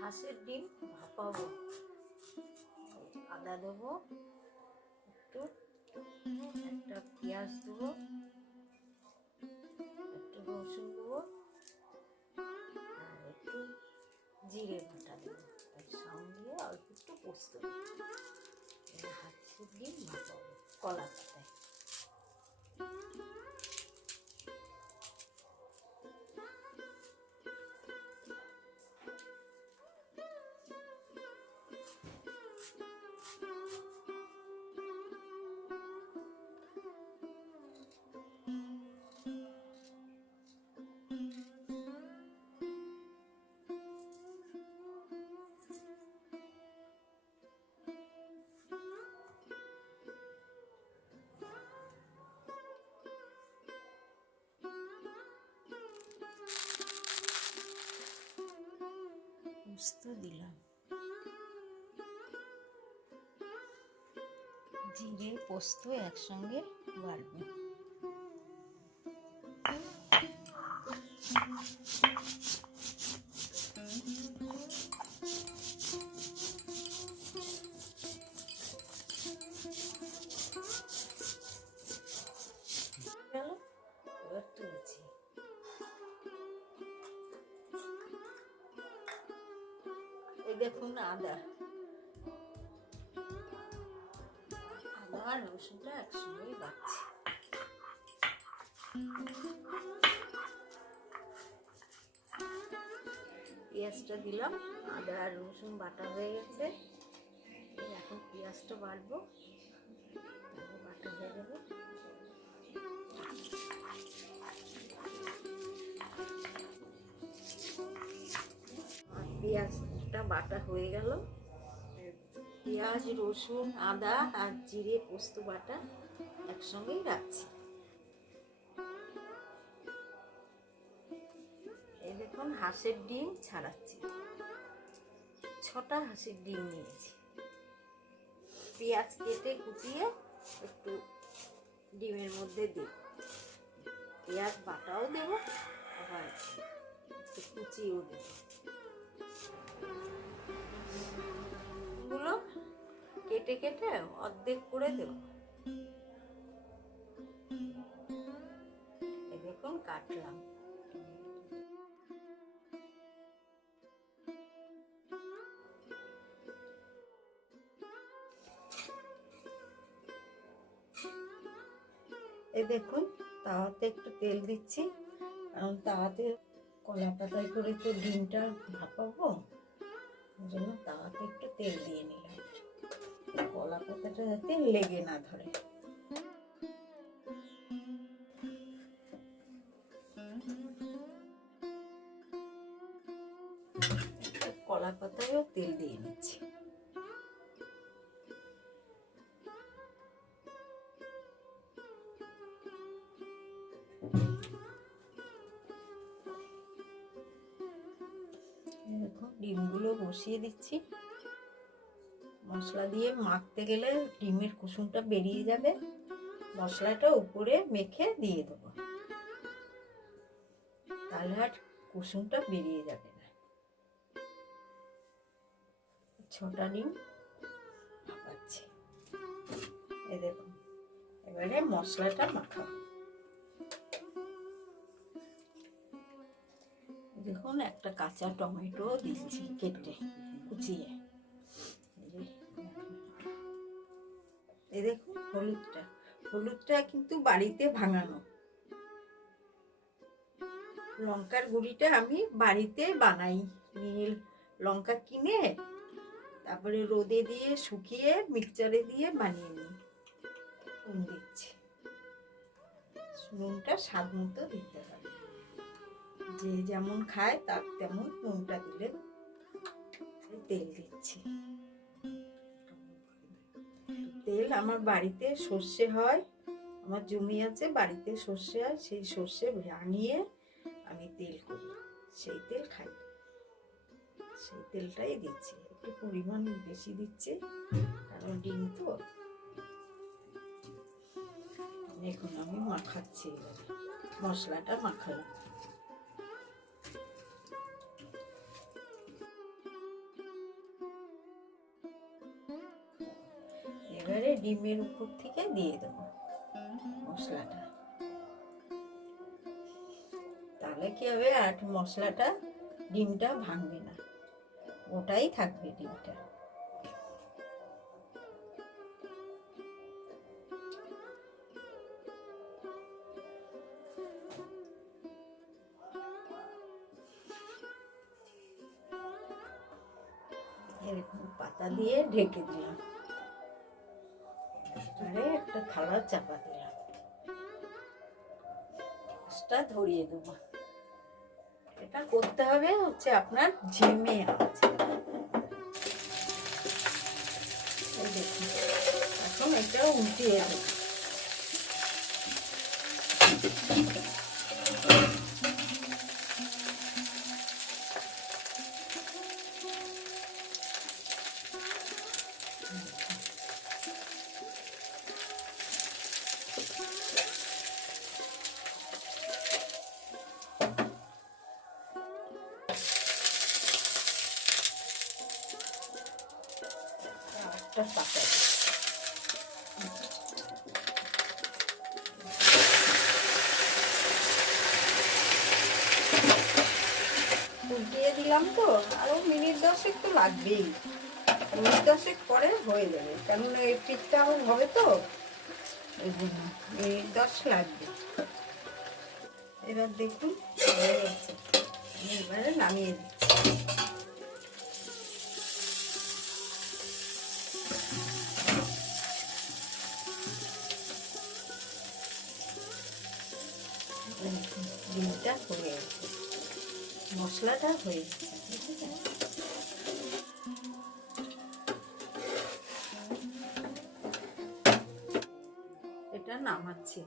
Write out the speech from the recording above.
হাঁসের ডিম ভাপাবো আদা দেবো একটু একটা পেঁয়াজ দেবো একটু রসুন দেবো। একটু জিরে ভাটা দেবো তার সঙ্গে অল্প একটু পোস্ত দেবো হাত দিয়ে ভাপাবো কলা পাতায়। পোস্ত দিলাম। জিরে পোস্ত একসঙ্গে বাড়বে। গেল দেখুন আদা আদা আর রসুনটা একসঙ্গেই বাড়ছে। পেঁয়াজটা দিলাম, আদা আর রসুন বাটা হয়ে গেছে। এখন পেঁয়াজটা বাড়বো। বাটা হয়ে যাবে আর পেঁয়াজটা বাটা হয়ে গেল। পেঁয়াজ, রসুন, আদা আর জিরে পোস্ত বাটা একসঙ্গেই রাখছি। এই দেখুন, হাঁসের ডিম ছাড়াচ্ছি। ছটা হাঁসের ডিম নিয়েছি। পেঁয়াজ কেটে কুচিয়ে একটু ডিমের মধ্যে দেব পেঁয়াজ বাটাও দেবো, আবার একটু কুচিয়েও দেবো। গুলো কেটে কেটে অর্ধেক করে দেব। দেখুন, কাটলাম। এই দেখুন, তাওয়াতে একটু তেল দিচ্ছি। কারণ তাওয়াতে কলা পাতায় করে তো ডিমটা ভাপাবো। জন্য তাওয়াতে একটু তেল দিয়ে নিলাম। কলা পাতাটা যাতে লেগে না ধরে। কলা পাতায়ও তেল দিয়ে নিচ্ছি। ডিমগুলো বসিয়ে দিচ্ছি। মশলা দিয়ে মাখতে গেলে ডিমের কুসুমটা বেরিয়ে যাবে। মশলাটা উপরে মেখে দিয়ে দেবো। তাহলে আর কুসুমটা বেরিয়ে যাবে না। ছটা ডিম ভাপাচ্ছি এ দেখুন এবারে মশলাটা মাখাবো। দেখুন, একটা কাঁচা টমেটো দিচ্ছি কেটে কুচিয়ে। এই দেখুন, হলুদটা। হলুদটা কিন্তু বাড়িতে ভাঙানো। লঙ্কার গুঁড়িটা আমি বাড়িতে বানাই। নীল লঙ্কা কিনে তারপরে রোদে দিয়ে শুকিয়ে মিক্সচারে দিয়ে বানিয়ে নিই। নুন দিচ্ছি। নুনটা স্বাদ মতো দিতে হবে। যে যেমন খায়, তার তেমন নুনটা দিলে তেল দিচ্ছি। তেল আমার বাড়িতে সর্ষে হয়, আমার জমি আছে, বাড়িতে সর্ষে হয়, সেই সর্ষে ভাঙিয়ে আমি তেল করি, সেই তেল খাই। সেই তেলটাই দিচ্ছি, একটু পরিমাণ বেশি দিচ্ছি, কারণ ডিম তো। এখন আমি মাখাচ্ছি মশলাটা মাখালাম। এবারে ডিমের উপর থেকে দিয়ে দেবো মশলাটা। তাহলে কি হবে, আর মশলাটা ডিমটা ভাঙবে না। ওটাই থাকবে ডিমটা। এরকম পাতা দিয়ে ঢেকে দিলাম। এবারে একটা থালা চাপা দিলাম। গ্যাসটা ধরিয়ে দেব। এটা করতে হবে হচ্ছে আপনার ঝিমে দেখুন, এখন এটা উল্টিয়ে দেবো। একটা পাতা। উল্টিয়ে দিলাম তো, আরও মিনিট দশেক তো লাগবেই। মিনিট দশেক পরে হয়ে যাবে, কেননা এই পিঠটা হবে তো। মিনিট দশ লাগবে। এবার দেখুন, হয়ে গেছে। এবারে নামিয়ে দিচ্ছি। ডিমটা হয়ে গেছে মশলাটা হয়ে গেছে? এটা নামাচ্ছি।